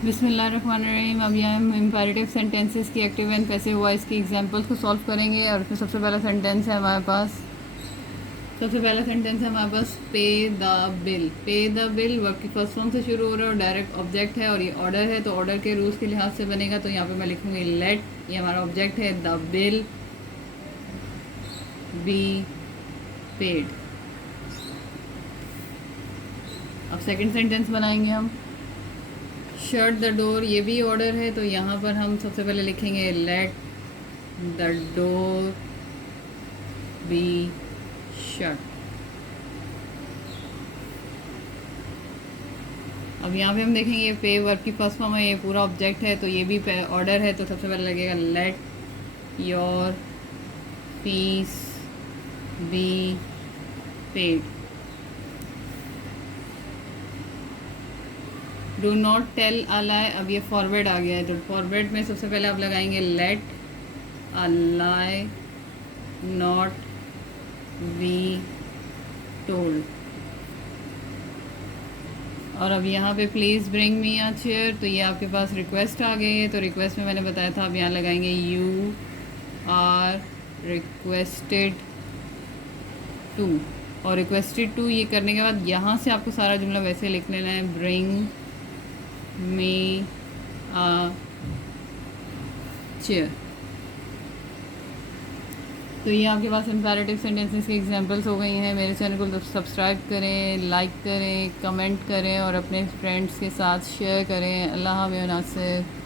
बिस्मिल्लाहिर्रहमानिर्रहीम। अभी हम इम्पेरेटिव सेंटेंसेस की एक्टिव एंड पैसिव वॉइस की एग्जांपल्स को सॉल्व करेंगे। और इसमें सबसे पहला सेंटेंस है हमारे पास पे द बिल। पे द बिल वर्ब की फर्स्ट फॉर्म से शुरू हो रहा है और डायरेक्ट ऑब्जेक्ट है और ये ऑर्डर है, तो ऑर्डर के रूल्स के लिहाज से बनेगा। तो यहाँ पे मैं लिखूँगी लेट, ये हमारा ऑब्जेक्ट है, द बिल बी पेड। अब सेकंड सेंटेंस बनाएंगे हम। शट द डोर, ये भी ऑर्डर है, तो यहाँ पर हम सबसे पहले लिखेंगे let the door be shut. अब यहाँ पे हम देखेंगे ये पे वर्ब की फर्स्ट फॉर्म है, ये पूरा ऑब्जेक्ट है, तो ये भी ऑर्डर है, तो सबसे पहले लगेगा let your fees be paid. Do not tell a lie, अब ये फॉरवर्ड आ गया है, तो फॉरवर्ड में सबसे पहले आप लगाएंगे let a lie not be told. और अब यहाँ पे please bring me a chair, तो ये आपके पास रिक्वेस्ट आ गई है, तो रिक्वेस्ट में मैंने बताया था, अब यहाँ लगाएंगे यू आर रिक्वेस्टेड टू। और रिक्वेस्टेड टू ये करने के बाद यहाँ से आपको सारा जुमला वैसे लिख लेना है, ब्रिंग मी अ चेयर। तो ये आपके पास इम्पेरेटिव सेंटेंसेस की एग्जांपल्स हो गई हैं। मेरे चैनल को सब्सक्राइब करें, लाइक करें, कमेंट करें और अपने फ्रेंड्स के साथ शेयर करें। अल्लाह हाफ़िज़।